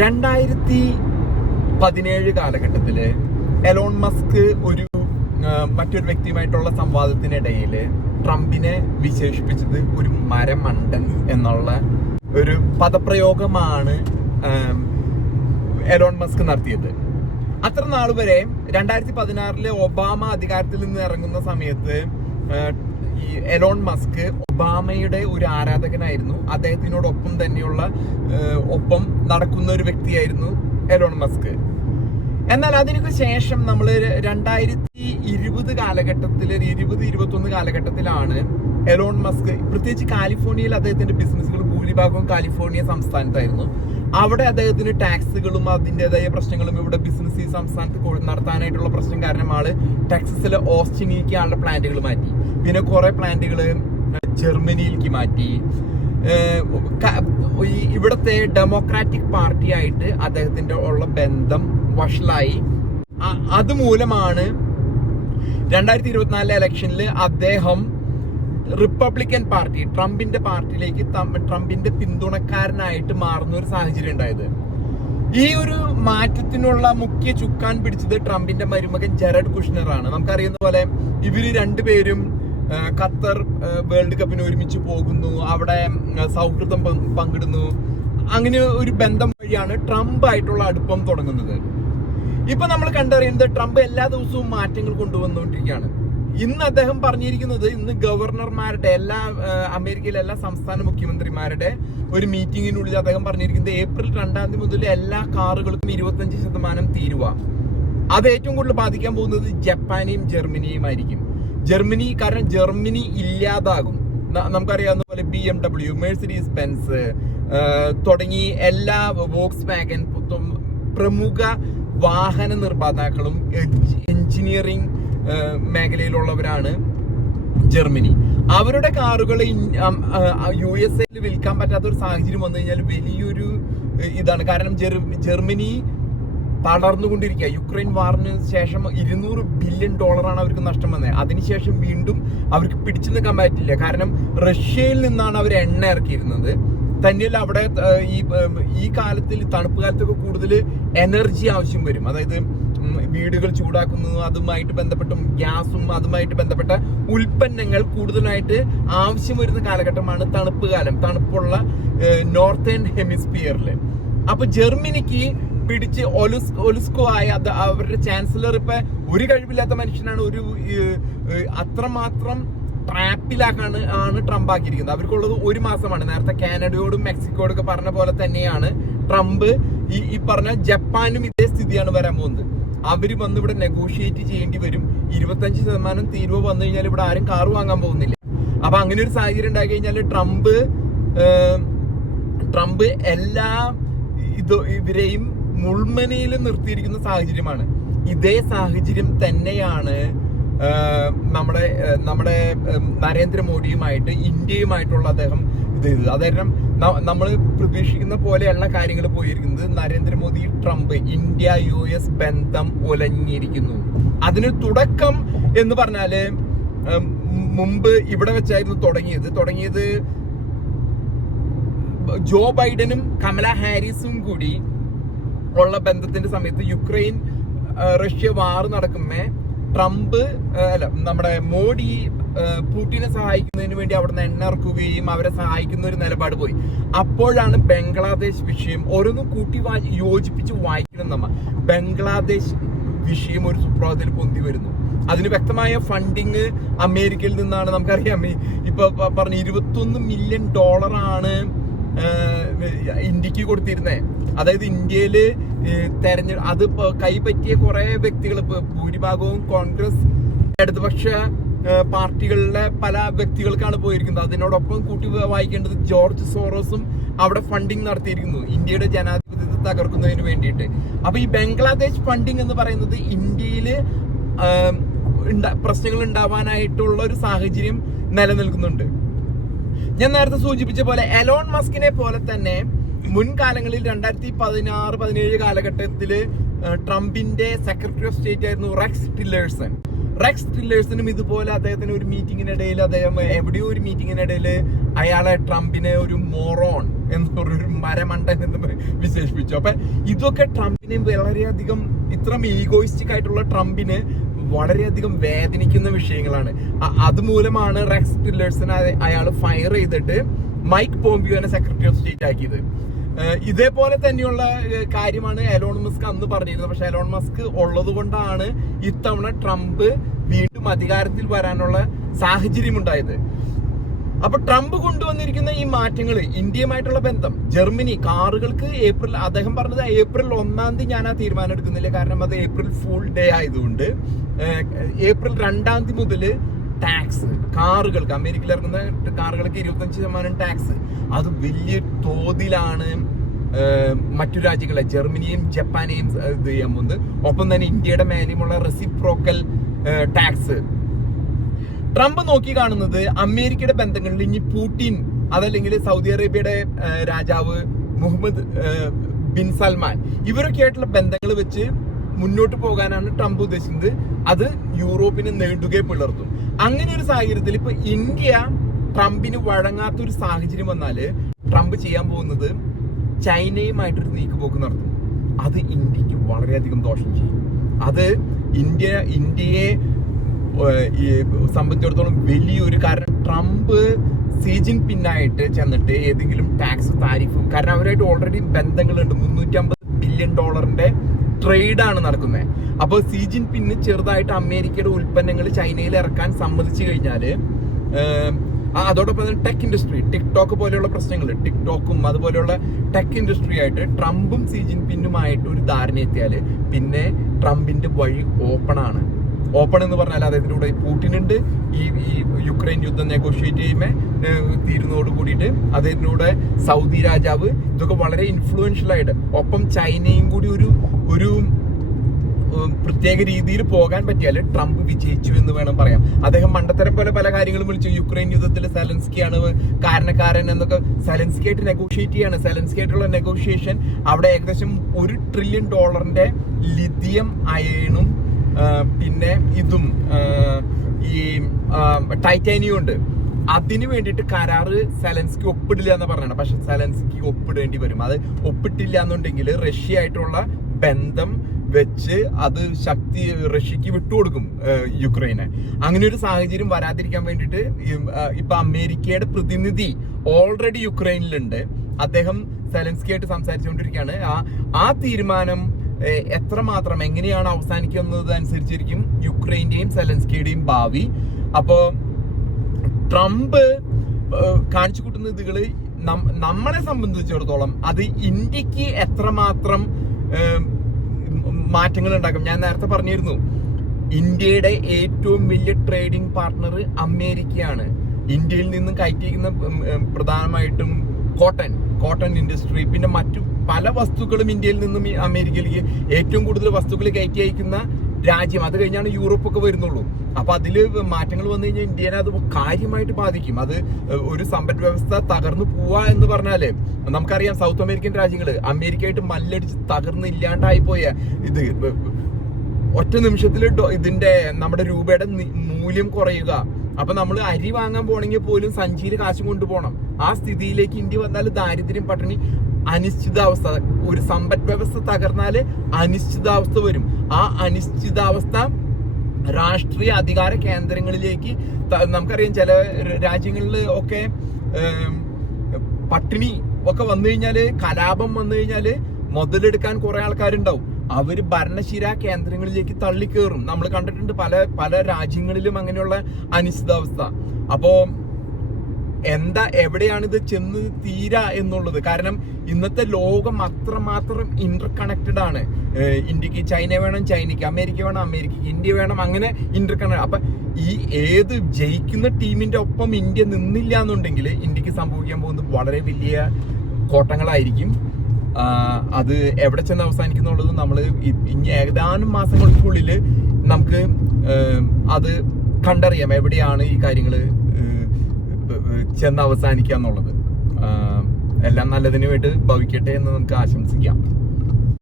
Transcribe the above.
രണ്ടായിരത്തി പതിനേഴ് കാലഘട്ടത്തിൽ എലോൺ മസ്ക് ഒരു മറ്റൊരു വ്യക്തിയുമായിട്ടുള്ള സംവാദത്തിനിടയിൽ ട്രംപിനെ വിശേഷിപ്പിച്ചത് ഒരു മരമണ്ടൻ എന്നുള്ള ഒരു പദപ്രയോഗമാണ് എലോൺ മസ്ക് നടത്തിയത്. അത്ര നാൾ വരെ രണ്ടായിരത്തി പതിനാറിൽ ഒബാമ അധികാരത്തിൽ നിന്ന് ഇറങ്ങുന്ന സമയത്ത് ഈ എലോൺ മസ്ക് ഒബാമയുടെ ഒരു ആരാധകനായിരുന്നു. അദ്ദേഹത്തിനോടൊപ്പം തന്നെയുള്ള ഒപ്പം നടക്കുന്ന ഒരു വ്യക്തിയായിരുന്നു എലോൺ മസ്ക് എന്നാൽ അതിനൊക്കെ ശേഷം നമ്മൾ രണ്ടായിരത്തി ഇരുപത് കാലഘട്ടത്തിൽ ഇരുപത് ഇരുപത്തി ഒന്ന് കാലഘട്ടത്തിലാണ് എലോൺ മസ്ക് പ്രത്യേകിച്ച് കാലിഫോർണിയയിൽ അദ്ദേഹത്തിന്റെ ബിസിനസ്സുകൾ ഭൂരിഭാഗവും കാലിഫോർണിയ സംസ്ഥാനത്തായിരുന്നു. അവിടെ അദ്ദേഹത്തിന് ടാക്സുകളും അതിന്റെതായ പ്രശ്നങ്ങളും ഇവിടെ ബിസിനസ് ഈ സംസ്ഥാനത്ത് നടത്താനായിട്ടുള്ള പ്രശ്നം കാരണം ആൾ ടെക്സസിലെ ഓസ്റ്റിനിലേക്ക് ആളുടെ പ്ലാന്റുകൾ മാറ്റി. പിന്നെ കുറെ പ്ലാന്റുകൾ ജർമ്മനിയിലേക്ക് മാറ്റി. ഇവിടുത്തെ ഡെമോക്രാറ്റിക് പാർട്ടി ആയിട്ട് അദ്ദേഹത്തിന്റെ ഉള്ള ബന്ധം വഷളായി. അത് അതുമൂലമാണ് രണ്ടായിരത്തി ഇരുപത്തിനാലിലെ ഇലക്ഷനിൽ അദ്ദേഹം റിപ്പബ്ലിക്കൻ പാർട്ടി ട്രംപിന്റെ പാർട്ടിയിലേക്ക് ട്രംപിന്റെ പിന്തുണക്കാരനായിട്ട് മാറുന്ന ഒരു സാഹചര്യം ഉണ്ടായത്. ഈ ഒരു മാറ്റത്തിനുള്ള മുഖ്യ ചുക്കാൻ പിടിച്ചത് ട്രംപിന്റെ മരുമകൻ ജെറഡ് കുഷ്ണറാണ്. നമുക്കറിയുന്ന പോലെ ഇവർ രണ്ടുപേരും ഖത്തർ വേൾഡ് കപ്പിന് ഒരുമിച്ച് പോകുന്നു അവിടെ സൗഹൃദം പങ്കിടുന്നു. അങ്ങനെ ഒരു ബന്ധം വഴിയാണ് ട്രംപ് ആയിട്ടുള്ള അടുപ്പം തുടങ്ങുന്നത്. ഇപ്പൊ നമ്മൾ കണ്ടറിയുന്നത് ട്രംപ് എല്ലാ ദിവസവും മാറ്റങ്ങൾ കൊണ്ടുവന്നുകൊണ്ടിരിക്കുകയാണ്. ഇന്ന് അദ്ദേഹം പറഞ്ഞിരിക്കുന്നത് ഇന്ന് ഗവർണർമാരുടെ എല്ലാ അമേരിക്കയിലെ എല്ലാ സംസ്ഥാന മുഖ്യമന്ത്രിമാരുടെ ഒരു മീറ്റിംഗിനുള്ളിൽ അദ്ദേഹം പറഞ്ഞിരിക്കുന്നത് ഏപ്രിൽ രണ്ടാം തീയതി മുതൽ എല്ലാ കാറുകൾക്കും ഇരുപത്തഞ്ച് ശതമാനം തീരുവ. അത് ഏറ്റവും കൂടുതൽ ബാധിക്കാൻ പോകുന്നത് ജപ്പാനെയും ജർമ്മനിയും ആയിരിക്കും ജർമ്മനി കാരണം ജർമ്മനി ഇല്ലാതാകും. നമുക്കറിയാവുന്ന പോലെ B M W Mercedes Benz തുടങ്ങി എല്ലാ വോക്സ് വാഗൻ പ്രമുഖ വാഹന നിർമ്മാതാക്കളും എഞ്ചിനീയറിംഗ് മേഖലയിലുള്ളവരാണ് ജർമ്മനി. അവരുടെ കാറുകൾ യു എസ് എയിൽ വിൽക്കാൻ പറ്റാത്ത ഒരു സാഹചര്യം വന്നു കഴിഞ്ഞാൽ വലിയൊരു ഇതാണ്. കാരണം ജർമ്മനി തളർന്നുകൊണ്ടിരിക്കുക യുക്രൈൻ വാറിന് ശേഷം ഇരുന്നൂറ് ബില്യൺ ഡോളറാണ് അവർക്ക് നഷ്ടം വന്നത്. അതിനുശേഷം വീണ്ടും അവർക്ക് പിടിച്ചു നിൽക്കാൻ പറ്റില്ല. കാരണം റഷ്യയിൽ നിന്നാണ് അവർ എണ്ണ ഇറക്കിയിരുന്നത്. തന്നെയല്ല അവിടെ ഈ ഈ കാലത്തിൽ തണുപ്പ് കാലത്തൊക്കെ കൂടുതൽ എനർജി ആവശ്യം വരും. അതായത് വീടുകൾ ചൂടാക്കുന്നതും അതുമായിട്ട് ബന്ധപ്പെട്ടും ഗ്യാസും അതുമായിട്ട് ബന്ധപ്പെട്ട ഉൽപ്പന്നങ്ങൾ കൂടുതലായിട്ട് ആവശ്യം വരുന്ന കാലഘട്ടമാണ് തണുപ്പ് കാലം. തണുപ്പുള്ള നോർത്തേൺ ഹെമിസ്ഫിയറിൽ അപ്പൊ ജർമ്മനിക്ക് പിടിച്ച് ഒലുസ് ഒലുസ്കോ ആയ അത് അവരുടെ ചാൻസലർ ഇപ്പൊ ഒരു കഴിവില്ലാത്ത മനുഷ്യനാണ് ഒരു അത്രമാത്രം ട്രാപ്പിലാക്കാണ് ആണ് ട്രംപ് ആക്കിയിരിക്കുന്നത്. അവർക്കുള്ളത് ഒരു മാസമാണ്. നേരത്തെ കാനഡയോടും മെക്സിക്കോടും ഒക്കെ പറഞ്ഞ പോലെ തന്നെയാണ് ട്രംപ് ഈ ഈ പറഞ്ഞ ജപ്പാനും ഇതേ സ്ഥിതിയാണ് വരാൻ പോകുന്നത്. അവർ വന്ന് ഇവിടെ നെഗോഷിയേറ്റ് ചെയ്യേണ്ടി വരും. ഇരുപത്തഞ്ച് ശതമാനം തീരുവ വന്നു കഴിഞ്ഞാൽ ഇവിടെ ആരും കാർ വാങ്ങാൻ പോകുന്നില്ല. അപ്പൊ അങ്ങനെ ഒരു സാഹചര്യം ഉണ്ടായി കഴിഞ്ഞാൽ ട്രംപ് ട്രംപ് എല്ലാ ഇത് ഇവരെയും മുൾമനയിൽ നിർത്തിയിരിക്കുന്ന സാഹചര്യമാണ്. ഇതേ സാഹചര്യം തന്നെയാണ് നമ്മുടെ നമ്മുടെ നരേന്ദ്രമോദിയുമായിട്ട് ഇന്ത്യയുമായിട്ടുള്ള അദ്ദേഹം ഇത് ചെയ്തത്. അതായത് നമ്മൾ പ്രതീക്ഷിക്കുന്ന പോലെയുള്ള കാര്യങ്ങൾ പോയിരിക്കുന്നത്. Narendra Modi Trump India U S ബന്ധം ഉലഞ്ഞിരിക്കുന്നു അതിന് തുടക്കം എന്ന് പറഞ്ഞാൽ മുമ്പ് ഇവിടെ വെച്ചായിരുന്നു തുടങ്ങിയത്. തുടങ്ങിയത് ജോ ബൈഡനും കമല ഹാരിസും കൂടി ഉള്ള ബന്ധത്തിന്റെ സമയത്ത് യുക്രൈൻ റഷ്യ വാർ നടക്കുമ്പേ ട്രംപ് അല്ല നമ്മുടെ മോഡി പുടിനെ സഹായിക്കുന്നതിന് വേണ്ടി അവിടുന്ന് എണ്ണ ഇറക്കുകയും അവരെ സഹായിക്കുന്ന ഒരു നിലപാട് പോയി. അപ്പോഴാണ് ബംഗ്ലാദേശ് വിഷയം ഓരോന്നും കൂട്ടി യോജിപ്പിച്ച് വായിക്കണം നമ്മ. ബംഗ്ലാദേശ് വിഷയം ഒരു സുപ്രഭാതത്തിൽ പൊന്തി വരുന്നു. അതിന് വ്യക്തമായ ഫണ്ടിങ് അമേരിക്കയിൽ നിന്നാണ് നമുക്കറിയാം. ഇപ്പൊ പറഞ്ഞ ഇരുപത്തൊന്ന് മില്യൺ ഡോളറാണ് ഇന്ത്യയ്ക്ക് കൊടുത്തിരുന്നത് അതായത് ഇന്ത്യയിൽ ഏഹ് തെരഞ്ഞെ അത് കൈപ്പറ്റിയ കുറെ വ്യക്തികൾ ഭൂരിഭാഗവും കോൺഗ്രസ് ഇടതുപക്ഷ പാർട്ടികളിലെ പല വ്യക്തികൾക്കാണ് പോയിരിക്കുന്നത്. അതിനോടൊപ്പം കൂട്ടി വായിക്കേണ്ടത് ജോർജ് സോറോസും അവിടെ ഫണ്ടിങ് നടത്തിയിരിക്കുന്നു ഇന്ത്യയുടെ ജനാധിപത്യത്തെ തകർക്കുന്നതിന് വേണ്ടിയിട്ട്. അപ്പൊ ഈ ബംഗ്ലാദേശ് ഫണ്ടിങ് എന്ന് പറയുന്നത് ഉണ്ട- പ്രശ്നങ്ങൾ ഉണ്ടാവാനായിട്ടുള്ള ഒരു സാഹചര്യം നിലനിൽക്കുന്നുണ്ട്. ഞാൻ നേരത്തെ സൂചിപ്പിച്ച പോലെ എലോൺ മസ്കിനെ പോലെ തന്നെ മുൻകാലങ്ങളിൽ രണ്ടായിരത്തി പതിനാറ് പതിനേഴ് കാലഘട്ടത്തിൽ ട്രംപിന്റെ സെക്രട്ടറി ഓഫ് സ്റ്റേറ്റ് ആയിരുന്നു റെക്സ് ടില്ലേഴ്സൺ റെക്സ് ടില്ലേഴ്സനും ഇതുപോലെ അദ്ദേഹത്തിന് ഒരു മീറ്റിങ്ങിനിടയിൽ അദ്ദേഹം എവിടെയോ ഒരു മീറ്റിങ്ങിനിടയിൽ അയാളെ ട്രംപിനെ ഒരു മോറോൺ എന്ന് പറഞ്ഞൊരു മരമണ്ടൻ എന്ന് വിശേഷിപ്പിച്ചു. അപ്പൊ ഇതൊക്കെ ട്രംപിനെ വളരെയധികം ഇത്രയും ഈഗോയിസ്റ്റിക് ആയിട്ടുള്ള ട്രംപിന് വളരെയധികം വേദനിക്കുന്ന വിഷയങ്ങളാണ്. അതുമൂലമാണ് റെക്സ് ടില്ലേഴ്സിനെ അയാൾ ഫയർ ചെയ്തിട്ട് മൈക്ക് പോംപിയോനെ സെക്രട്ടറി ഓഫ് സ്റ്റേറ്റ് ആക്കിയത്. ഇതേപോലെ തന്നെയുള്ള കാര്യമാണ് എലോൺ മസ്ക് അന്ന് പറഞ്ഞിരുന്നത്. പക്ഷെ എലോൺ മസ്ക് ഉള്ളത് കൊണ്ടാണ് ഇത്തവണ ട്രംപ് വീണ്ടും അധികാരത്തിൽ വരാനുള്ള സാഹചര്യം ഉണ്ടായത് അപ്പൊ ട്രംപ് കൊണ്ടുവന്നിരിക്കുന്ന ഈ മാറ്റങ്ങൾ ഇന്ത്യയുമായിട്ടുള്ള ബന്ധം ജർമ്മനി കാറുകൾക്ക് ഏപ്രിൽ അദ്ദേഹം പറഞ്ഞത് ഏപ്രിൽ ഒന്നാം തീയതി ഞാൻ ആ തീരുമാനം എടുക്കുന്നില്ല. കാരണം അത് ഏപ്രിൽ ഫുൾ ഡേ ആയതുകൊണ്ട് ഏപ്രിൽ രണ്ടാം തീയതി മുതൽ ടാക്സ് കാറുകൾക്ക് അമേരിക്കയിൽ ഇറങ്ങുന്ന കാറുകൾക്ക് ഇരുപത്തഞ്ച് ശതമാനം ടാക്സ് അത് വലിയ തോതിലാണ് മറ്റു രാജ്യങ്ങളെ ജർമ്മനിയും ജപ്പാനെയും ഇത് ചെയ്യാൻ പോകുന്നത്. ഒപ്പം തന്നെ ഇന്ത്യയുടെ മേലെയുമുള്ള റെസിപ്രോക്കൽ ടാക്സ് ട്രംപ് നോക്കി കാണുന്നത് അമേരിക്കയുടെ ബന്ധങ്ങളിൽ ഇനി പൂട്ടിൻ അതല്ലെങ്കിൽ സൗദി അറേബ്യയുടെ രാജാവ് മുഹമ്മദ് ബിൻ സൽമാൻ ഇവരൊക്കെ ആയിട്ടുള്ള ബന്ധങ്ങൾ വെച്ച് മുന്നോട്ട് പോകാനാണ് ട്രംപ് ഉദ്ദേശിക്കുന്നത്. അത് യൂറോപ്പിനെ നേടുകയെ പുലർത്തും അങ്ങനെ ഒരു സാഹചര്യത്തിൽ ഇപ്പൊ ഇന്ത്യ ട്രംപിന് വഴങ്ങാത്ത ഒരു സാഹചര്യം വന്നാൽ ട്രംപ് ചെയ്യാൻ പോകുന്നത് ചൈനയുമായിട്ടൊരു നീക്കുപോക്ക് നടത്തും. അത് ഇന്ത്യയ്ക്ക് വളരെയധികം ദോഷം ചെയ്യും. അത് ഇന്ത്യ ഇന്ത്യയെ ഈ സംബന്ധിച്ചിടത്തോളം വലിയൊരു കാരണം ട്രംപ് സീജിൻ പിന്നായിട്ട് ചെന്നിട്ട് ഏതെങ്കിലും ടാക്സ് താരിഫ് കാരണം അവരായിട്ട് ഓൾറെഡി ബന്ധങ്ങളുണ്ട്. മുന്നൂറ്റമ്പത് ബില്യൺ ഡോളറിന്റെ ട്രേഡ് ആണ് നടക്കുന്നത് അപ്പോൾ സീജിൻ പിന്ന് ചെറുതായിട്ട് അമേരിക്കയുടെ ഉൽപ്പന്നങ്ങൾ ചൈനയിൽ ഇറക്കാൻ സമ്മതിച്ചു കഴിഞ്ഞാൽ അതോടൊപ്പം തന്നെ ടെക് ഇൻഡസ്ട്രി ടിക്ടോക്ക് പോലെയുള്ള പ്രശ്നങ്ങൾ ടിക്ടോക്കും അതുപോലെയുള്ള ടെക് ഇൻഡസ്ട്രി ആയിട്ട് ട്രംപും സി പിന്നുമായിട്ട് ഒരു ധാരണ എത്തിയാൽ പിന്നെ ട്രംപിന്റെ വഴി ഓപ്പൺ ആണ്. ഓപ്പൺ എന്ന് പറഞ്ഞാൽ അദ്ദേഹത്തിന്റെ കൂടെ പൂട്ടിനുണ്ട്. ഈ ഈ യുക്രൈൻ യുദ്ധം നെഗോഷിയേറ്റ് ചെയ്യുമ്പോൾ തീരുന്നതോട് കൂടിയിട്ട് അദ്ദേഹത്തിന്റെ സൗദി രാജാവ് ഇതൊക്കെ വളരെ ഇൻഫ്ലുവൻഷ്യൽ ആയിട്ട് ഒപ്പം ചൈനയും കൂടി ഒരു ഒരു പ്രത്യേക രീതിയിൽ പോകാൻ പറ്റിയാൽ ട്രംപ് വിജയിച്ചു എന്ന് വേണം പറയാം. അദ്ദേഹം മണ്ടത്തരം പോലെ പല കാര്യങ്ങളും വിളിച്ചു. യുക്രൈൻ യുദ്ധത്തിൽ സെലൻസ്കിയാണ് കാരണക്കാരൻ എന്നൊക്കെ സെലൻസ്കി ആയിട്ട് നെഗോഷിയേറ്റ് ചെയ്യാണ്. സെലൻസ്കി ആയിട്ടുള്ള നെഗോഷിയേഷൻ അവിടെ ഏകദേശം ഒരു ട്രില്യൺ ഡോളറിന്റെ ലിഥിയം അയണും പിന്നെ ഇതും ഈ ടൈറ്റാനിയം ഉണ്ട്. അതിന് വേണ്ടിയിട്ട് കരാറ് സെലൻസ്കി ഒപ്പിടില്ല എന്ന് പറഞ്ഞാണ് പക്ഷെ സെലൻസ്കി ഒപ്പിടേണ്ടി വരും. അത് ഒപ്പിട്ടില്ല എന്നുണ്ടെങ്കിൽ റഷ്യ ആയിട്ടുള്ള ബന്ധം വെച്ച് അത് ശക്തി റഷ്യക്ക് വിട്ടുകൊടുക്കും യുക്രൈനെ. അങ്ങനെ ഒരു സാഹചര്യം വരാതിരിക്കാൻ വേണ്ടിയിട്ട് ഇപ്പൊ അമേരിക്കയുടെ പ്രതിനിധി ഓൾറെഡി യുക്രൈനിലുണ്ട്. അദ്ദേഹം സെലൻസ്കി ആയിട്ട് സംസാരിച്ചുകൊണ്ടിരിക്കുകയാണ്. ആ ആ തീരുമാനം എത്രമാത്രം എങ്ങനെയാണ് അവസാനിക്കുന്നത് അനുസരിച്ചിരിക്കും യുക്രൈന്റെയും സെലൻസ്കിയുടെയും ഭാവി. അപ്പോ ട്രംപ് കാണിച്ചു കൂട്ടുന്ന ഇതുകൾ നം- നമ്മളെ സംബന്ധിച്ചിടത്തോളം അത് ഇന്ത്യയ്ക്ക് എത്രമാത്രം മാറ്റങ്ങൾ ഉണ്ടാക്കും ഞാൻ നേരത്തെ പറഞ്ഞിരുന്നു ഇന്ത്യയുടെ ഏറ്റവും വലിയ ട്രേഡിംഗ് പാർട്ണർ അമേരിക്കയാണ്. ഇന്ത്യയിൽ നിന്നും കയറ്റിയിരിക്കുന്ന പ്രധാനമായിട്ടും കോട്ടൺ കോട്ടൺ ഇൻഡസ്ട്രി പിന്നെ മറ്റു പല വസ്തുക്കളും ഇന്ത്യയിൽ നിന്നും അമേരിക്കയിലേക്ക് ഏറ്റവും കൂടുതൽ വസ്തുക്കൾ കയറ്റി അയക്കുന്ന രാജ്യം. അത് കഴിഞ്ഞാണ് യൂറോപ്പൊക്കെ വരുന്നുള്ളൂ. അപ്പൊ അതിൽ മാറ്റങ്ങൾ വന്നു കഴിഞ്ഞാൽ ഇന്ത്യനെ അത് കാര്യമായിട്ട് ബാധിക്കും. അത് ഒരു സമ്പദ് വ്യവസ്ഥ തകർന്നു പോവാ എന്ന് പറഞ്ഞാൽ നമുക്കറിയാം സൗത്ത് അമേരിക്കൻ രാജ്യങ്ങൾ അമേരിക്കയായിട്ട് മല്ലടിച്ച് തകർന്ന് ഇല്ലാണ്ടായി പോയ ഇത് ഒറ്റ നിമിഷത്തിൽ ഇതിന്റെ നമ്മുടെ രൂപയുടെ മൂല്യം കുറയുക. അപ്പൊ നമ്മൾ അരി വാങ്ങാൻ പോണെങ്കിൽ പോലും സഞ്ചിയിൽ കാശ് കൊണ്ടുപോകണം. ആ സ്ഥിതിയിലേക്ക് ഇന്ത്യ വന്നാൽ ദാരിദ്ര്യം പട്ടിണി അനിശ്ചിതാവസ്ഥ ഒരു സമ്പദ് വ്യവസ്ഥ തകർന്നാൽ അനിശ്ചിതാവസ്ഥ വരും. ആ അനിശ്ചിതാവസ്ഥ രാഷ്ട്രീയ അധികാര കേന്ദ്രങ്ങളിലേക്ക് നമുക്കറിയാം ചില രാജ്യങ്ങളിൽ ഒക്കെ പട്ടിണി ഒക്കെ വന്നു കഴിഞ്ഞാൽ കലാപം വന്നു കഴിഞ്ഞാൽ മുതലെടുക്കാൻ കുറെ ആൾക്കാരുണ്ടാവും. അവർ ഭരണശിര കേന്ദ്രങ്ങളിലേക്ക് തള്ളിക്കേറും. നമ്മൾ കണ്ടിട്ടുണ്ട് പല പല രാജ്യങ്ങളിലും അങ്ങനെയുള്ള അനിശ്ചിതാവസ്ഥ. അപ്പോ എന്താ എവിടെയാണ് ഇത് ചെന്ന് തീരാ എന്നുള്ളത്? കാരണം ഇന്നത്തെ ലോകം അത്രമാത്രം ഇന്റർ കണക്റ്റഡ് ആണ് ഇന്ത്യയ്ക്ക് ചൈന വേണം ചൈനയ്ക്ക് അമേരിക്ക വേണം അമേരിക്കക്ക് ഇന്ത്യ വേണം അങ്ങനെ ഇന്റർ കണക്ട് അപ്പൊ ഈ ഏത് ജയിക്കുന്ന ടീമിന്റെ ഒപ്പം ഇന്ത്യ നിന്നില്ല എന്നുണ്ടെങ്കിൽ ഇന്ത്യയ്ക്ക് സംഭവിക്കാൻ പോകുന്നത് വളരെ വലിയ കോട്ടങ്ങളായിരിക്കും. അത് എവിടെ ചെന്ന് അവസാനിക്കുന്നുള്ളത് നമ്മൾ ഇനി ഏതാനും മാസങ്ങൾക്കുള്ളിൽ നമുക്ക് അത് കണ്ടറിയാം എവിടെയാണ് ഈ കാര്യങ്ങൾ ചെന്ന് അവസാനിക്കുക എന്നുള്ളത് എല്ലാം നല്ലതിന് വേണ്ടി ഭവിക്കട്ടെ എന്ന് നമുക്ക് ആശംസിക്കാം.